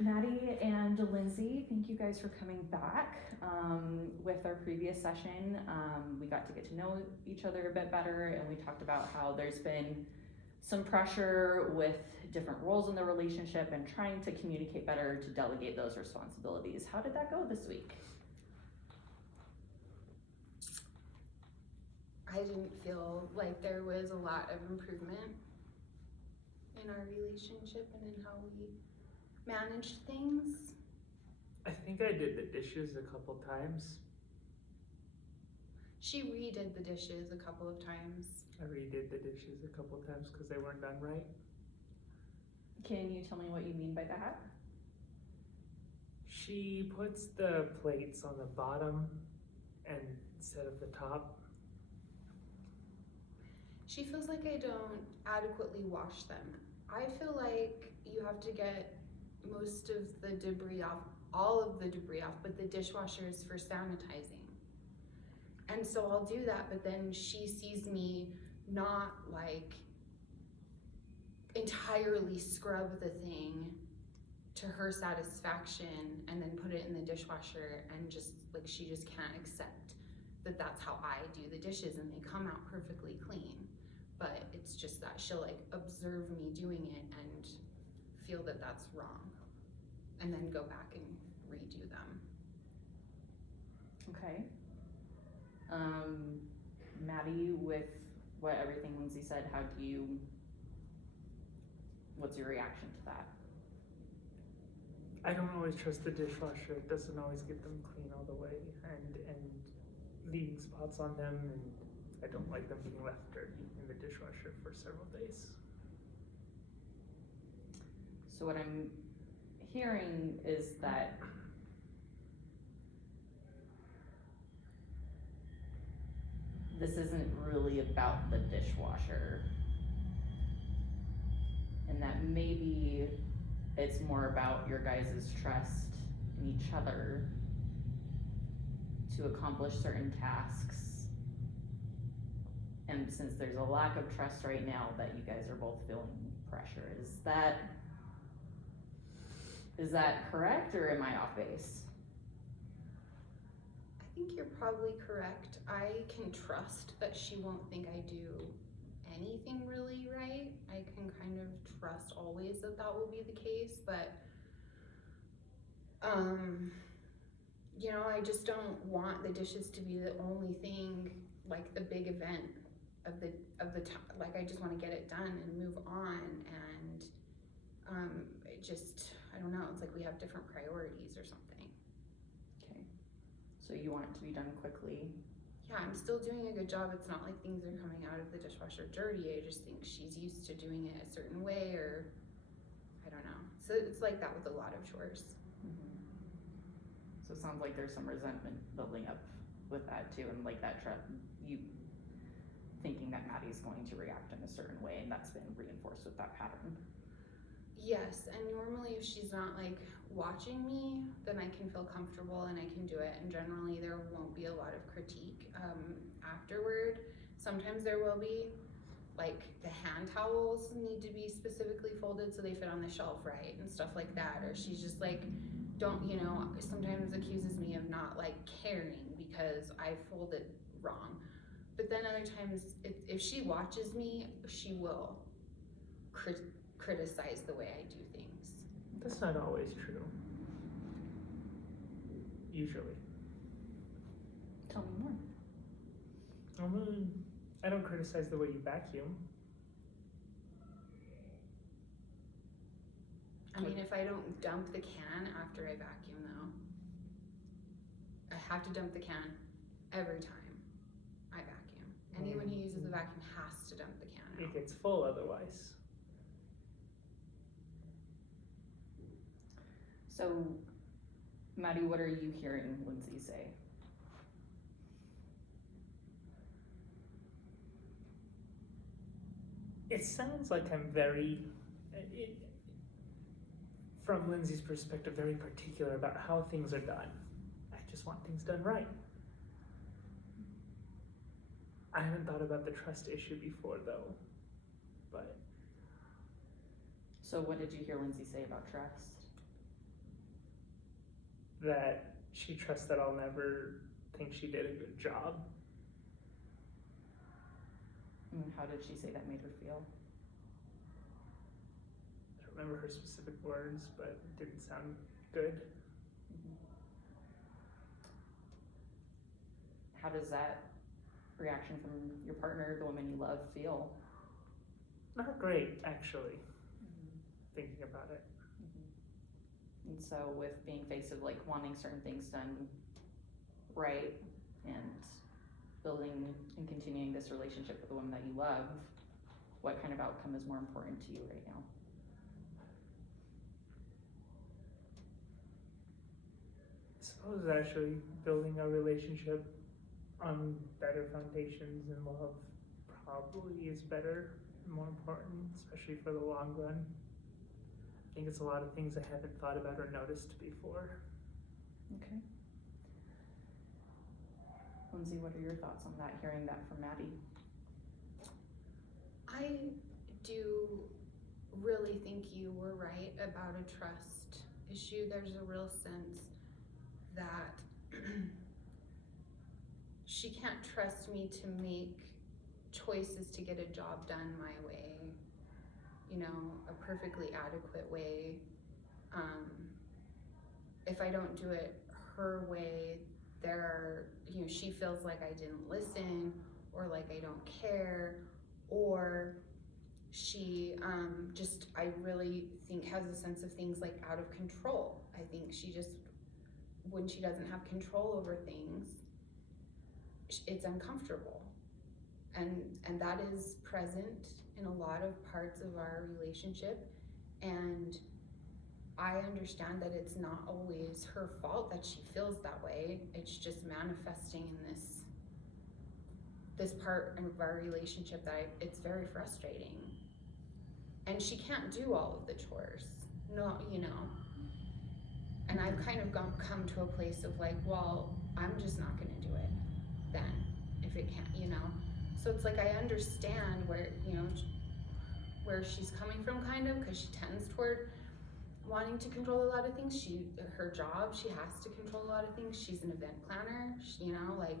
Maddie and Lindsay, thank you guys for coming back. With our previous session, we got to get to know each other a bit better, and we talked about how there's been some pressure with different roles in the relationship and trying to communicate better to delegate those responsibilities. How did that go this week? I didn't feel like there was a lot of improvement in our relationship and in how we managed things. I think I did the dishes a couple times. She redid the dishes a couple of times. I redid the dishes a couple times because they weren't done right. Can you tell me what you mean by that? She puts the plates on the bottom and instead of the top. She feels like I don't adequately wash them. I feel like you have to get most of the debris off, all of the debris off, but the dishwasher is for sanitizing. And so I'll do that, but then she sees me not like entirely scrub the thing to her satisfaction and then put it in the dishwasher, and just like she just can't accept that that's how I do the dishes and they come out perfectly clean. But it's just that she'll like observe me doing it and feel that that's wrong and then go back and redo them. Okay. Maddie, with everything Lindsay said, what's your reaction to that? I don't always trust the dishwasher. It doesn't always get them clean all the way, and leaving spots on them, and I don't like them being left dirty in the dishwasher for several days. So what I'm hearing is that this isn't really about the dishwasher, and that maybe it's more about your guys' trust in each other to accomplish certain tasks. And since there's a lack of trust right now, that you guys are both feeling pressure. Is that correct, or am I off base? I think you're probably correct. I can trust that she won't think I do anything really right. I can kind of trust always that that will be the case, but you know, I just don't want the dishes to be the only thing, like the big event of the like I just want to get it done and move on, and it just, I don't know, it's like we have different priorities or something. Okay, so you want it to be done quickly. Yeah, I'm still doing a good job. It's not like things are coming out of the dishwasher dirty. I just think she's used to doing it a certain way, or I don't know. So it's like that with a lot of chores. Mm-hmm. So it sounds like there's some resentment building up with that too, and like that you thinking that Maddie's going to react in a certain way, and that's been reinforced with that pattern. Yes, and normally if she's not like watching me, then I can feel comfortable and I can do it, and generally there won't be a lot of critique afterward. Sometimes there will be, like the hand towels need to be specifically folded so they fit on the shelf right and stuff like that, or she's just like, don't, you know, sometimes accuses me of not like caring because I folded wrong. But then other times, if she watches me, she will criticize the way I do things. That's not always true. Usually. Tell me more. I don't criticize the way you vacuum. I mean, if I don't dump the can after I vacuum though, I have to dump the can every time I vacuum. Anyone who uses the vacuum has to dump the can out. It gets full otherwise. So, Maddie, what are you hearing Lindsay say? It sounds like I'm from Lindsay's perspective, very particular about how things are done. I just want things done right. I haven't thought about the trust issue before though, but. So what did you hear Lindsay say about trust? that she trusts that I'll never think she did a good job. And how did she say that made her feel? I don't remember her specific words, but it didn't sound good. How does that reaction from your partner, the woman you love, feel? Not great, actually, thinking about it. And so with being faced with like wanting certain things done right and building and continuing this relationship with the woman that you love, what kind of outcome is more important to you right now? I suppose actually building a relationship on better foundations and love probably is better and more important, especially for the long run. I think it's a lot of things I haven't thought about or noticed before. Okay. Lindsay, what are your thoughts on that, hearing that from Maddie? I do really think you were right about a trust issue. There's a real sense that she can't trust me to make choices to get a job done my way, you know, a perfectly adequate way. If I don't do it her way, you know, she feels like I didn't listen, or like I don't care, or she I really think has a sense of things like out of control. I think she just, when she doesn't have control over things, it's uncomfortable. And that is present in a lot of parts of our relationship. And I understand that it's not always her fault that she feels that way. It's just manifesting in this part of our relationship that it's very frustrating. And she can't do all of the chores, no, you know. And I've kind of come to a place of like, well, I'm just not gonna do it then, if it can't, you know. So it's like I understand where, you know, where she's coming from kind of, because she tends toward wanting to control a lot of things. Her job, she has to control a lot of things. She's an event planner, you know, like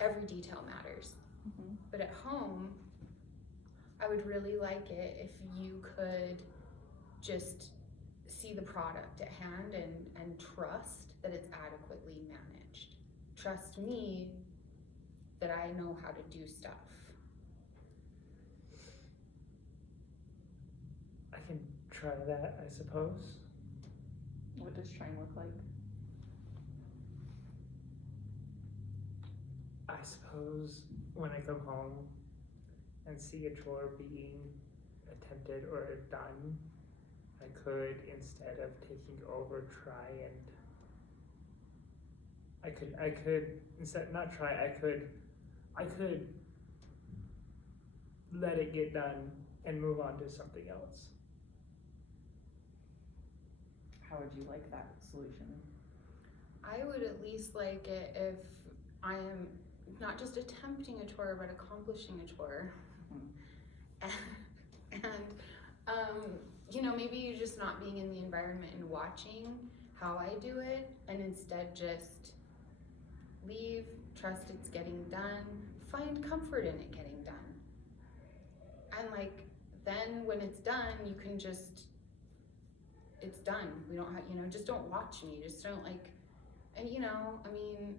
every detail matters. Mm-hmm. But at home, I would really like it if you could just see the product at hand and trust that it's adequately managed. Trust me that I know how to do stuff. I can try that, I suppose. What does trying look like? I suppose when I come home and see a chore being attempted or done, I could, instead of taking over, try and I could instead not try, I could let it get done and move on to something else. How would you like that solution? I would at least like it if I am not just attempting a chore, but accomplishing a chore. And you know, maybe you're just not being in the environment and watching how I do it, and instead just leave, trust it's getting done, find comfort in it getting done. And like, then when it's done, you can just, it's done. We don't have, you know, just don't watch me, just don't like, and you know, I mean,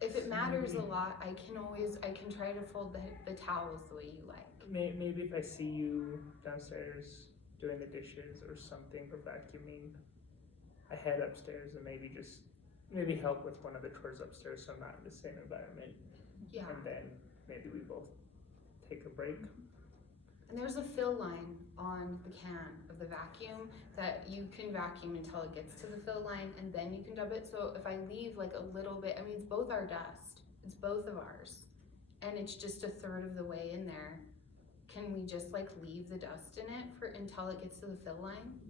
if it matters a lot, I can try to fold the towels the way you like. Maybe if I see you downstairs doing the dishes or something, or vacuuming, I head upstairs and maybe help with one of the chores upstairs so I'm not in the same environment. Yeah. And then maybe we both take a break. And there's a fill line on the can of the vacuum that you can vacuum until it gets to the fill line, and then you can dub it. So if I leave like a little bit, I mean, it's both our dust, it's both of ours, and it's just a third of the way in there. Can we just like leave the dust in it until it gets to the fill line?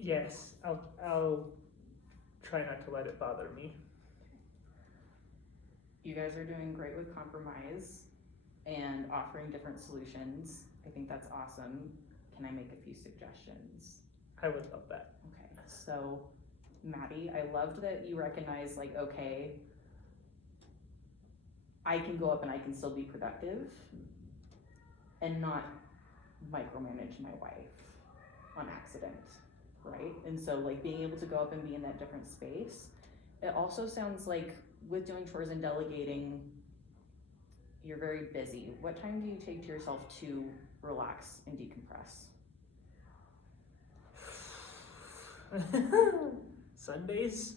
Yes, I'll try not to let it bother me. You guys are doing great with compromise and offering different solutions. I I think that's awesome. Can I make a few suggestions? I would love that. Okay, so Maddie, I loved that you recognize like, okay, I can go up and I can still be productive and not micromanage my wife on accident, right? And so like being able to go up and be in that different space. It also sounds like with doing chores and delegating, you're very busy. What time do you take to yourself to relax and decompress? Sundays,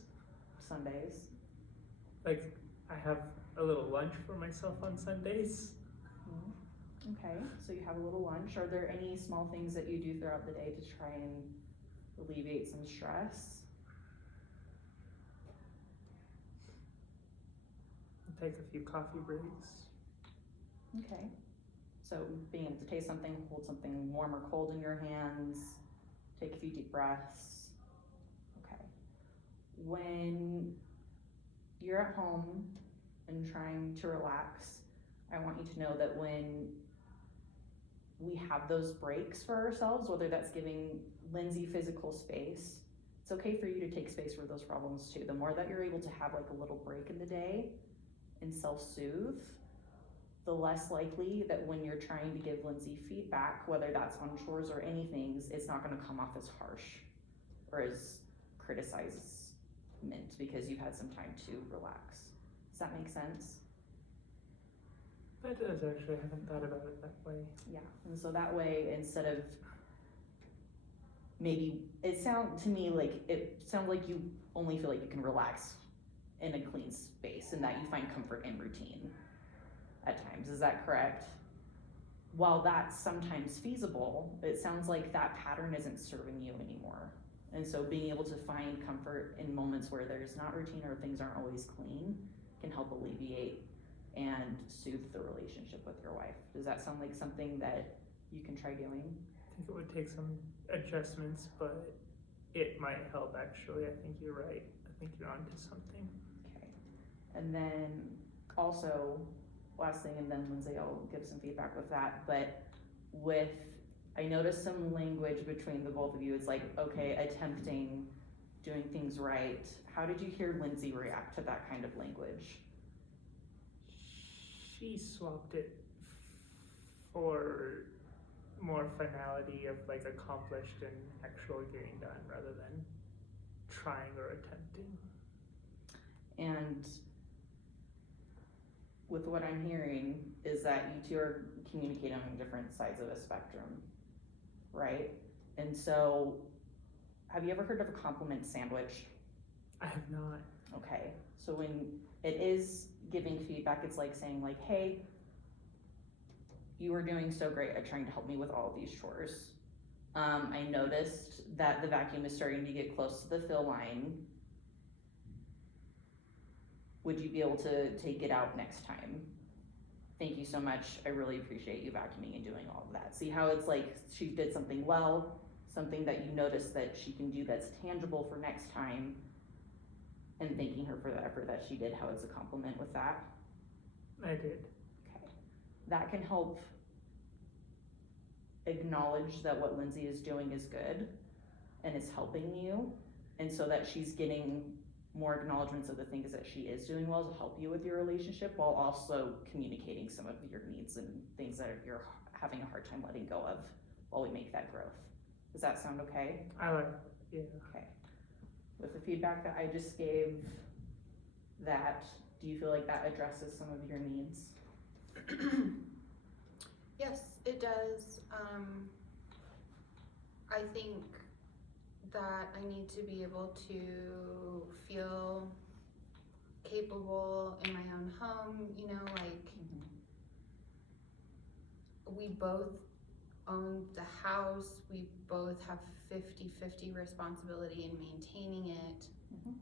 Sundays? like I have a little lunch for myself on Sundays. Okay, so you have a little lunch. Are there any small things that you do throughout the day to try and alleviate some stress? Take a few coffee breaks. Okay, so being able to taste something, hold something warm or cold in your hands, take a few deep breaths. Okay, when you're at home and trying to relax, I want you to know that when we have those breaks for ourselves, whether that's giving Lindsay physical space, it's okay for you to take space for those problems too. The more that you're able to have like a little break in the day and self-soothe, the less likely that when you're trying to give Lindsay feedback, whether that's on chores or anything, it's not gonna come off as harsh or as criticizement because you've had some time to relax. Does that make sense? That does actually, I haven't thought about it that way. Yeah, and so that way, instead of maybe, it sounds like you only feel like you can relax in a clean space and that you find comfort in routine at times, is that correct? While that's sometimes feasible, it sounds like that pattern isn't serving you anymore. And so being able to find comfort in moments where there's not routine or things aren't always clean can help alleviate and soothe the relationship with your wife. Does that sound like something that you can try doing? I think it would take some adjustments, but it might help actually. I think you're right. I think you're onto something. Okay. And then also, last thing, and then Lindsay, I'll give some feedback with that, but I noticed some language between the both of you. It's like, okay, attempting, doing things right. How did you hear Lindsay react to that kind of language? She swapped it for more finality of like accomplished and actual getting done rather than trying or attempting. And with what I'm hearing is that you two are communicating on different sides of a spectrum, right? And so, have you ever heard of a compliment sandwich? I have not. Okay, so when it is giving feedback, it's like saying like, hey, you were doing so great at trying to help me with all of these chores. I noticed that the vacuum is starting to get close to the fill line. Would you be able to take it out next time? Thank you so much. I really appreciate you vacuuming and doing all of that. See how it's like she did something well, something that you noticed that she can do that's tangible for next time, and thanking her for the effort that she did, how it's a compliment with that. I did. Okay. That can help acknowledge that what Lindsay is doing is good and is helping you, and so that she's getting more acknowledgements of the things that she is doing well to help you with your relationship, while also communicating some of your needs and things that you're having a hard time letting go of while we make that growth. Does that sound okay? I like it, yeah. Okay. With the feedback that I just gave, do you feel like that addresses some of your needs? Yes, it does. I think that I need to be able to feel capable in my own home, you know, like we both own the house, we both have 50-50 responsibility in maintaining it. Mhm.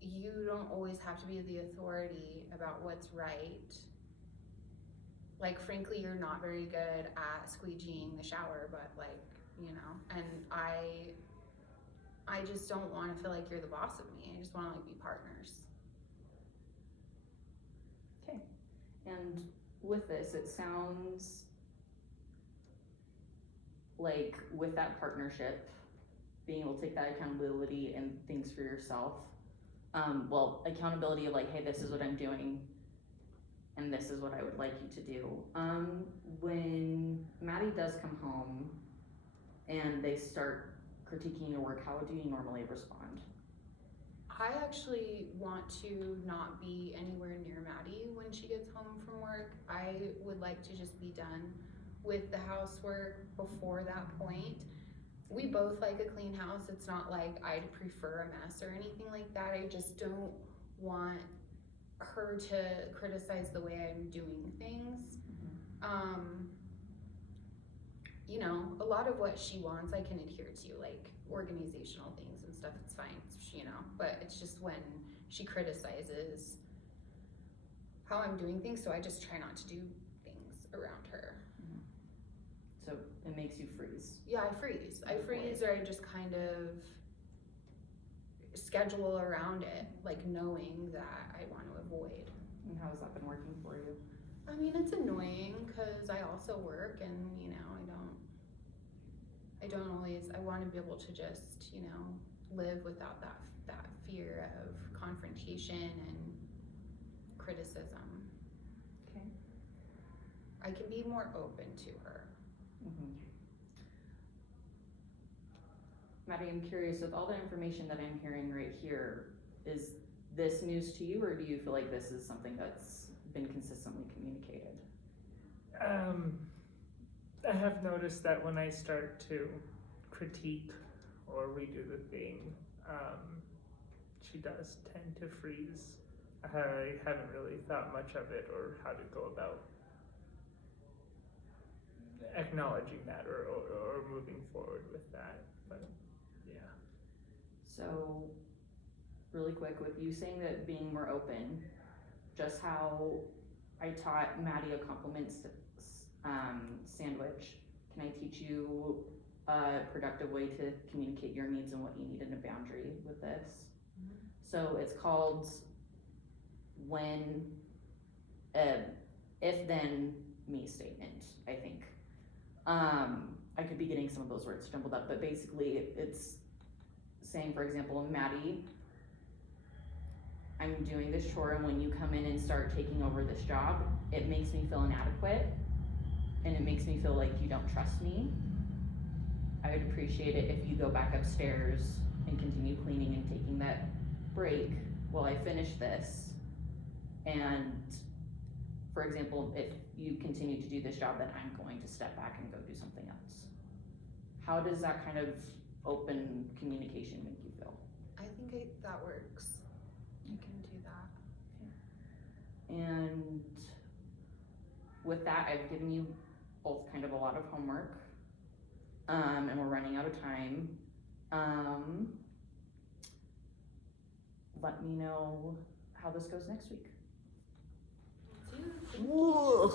You don't always have to be the authority about what's right. Like, frankly, you're not very good at squeegeeing the shower, but like, you know, and I just don't want to feel like you're the boss of me. I just want to like be partners. Okay. And with this, it sounds like with that partnership, being able to take that accountability and things for yourself. Well, accountability of like, hey, this is what I'm doing, and this is what I would like you to do. When Maddie does come home and they start critiquing your work, how do you normally respond? I actually want to not be anywhere near Maddie when she gets home from work. I would like to just be done with the housework before that point. We both like a clean house. It's not like I'd prefer a mess or anything like that. I just don't want her to criticize the way I'm doing things. You know, a lot of what she wants I can adhere to, like organizational things and stuff, it's fine, you know, but it's just when she criticizes how I'm doing things, so I just try not to do things around her. So it makes you freeze. Yeah, I freeze, or I just kind of schedule around it, like knowing that I want to avoid. And how has that been working for you? I mean, it's annoying because I also work and, you know, I don't always, I want to be able to just, you know, live without that fear of confrontation and criticism. Okay. I can be more open to her. Maddie, I'm curious, with all the information that I'm hearing right here, is this news to you, or do you feel like this is something that's been consistently communicated? I have noticed that when I start to critique or redo the thing, she does tend to freeze. I haven't really thought much of it or how to go about acknowledging that or moving forward with that, but yeah. So, really quick, with you saying that being more open, just how I taught Maddie a compliment sandwich, can I teach you a productive way to communicate your needs and what you need in a boundary with this? So it's called when, if then me statement, I think. I could be getting some of those words jumbled up, but basically it's saying, for example, Maddie, I'm doing this chore, and when you come in and start taking over this job, it makes me feel inadequate, and it makes me feel like you don't trust me. I would appreciate it if you go back upstairs and continue cleaning and taking that break while I finish this. And for example, if you continue to do this job, then I'm going to step back and go do something else. How does that kind of open communication make you feel? I think that works. I can do that. And with that, I've given you both kind of a lot of homework, and we're running out of time. Let me know how this goes next week. Thank you.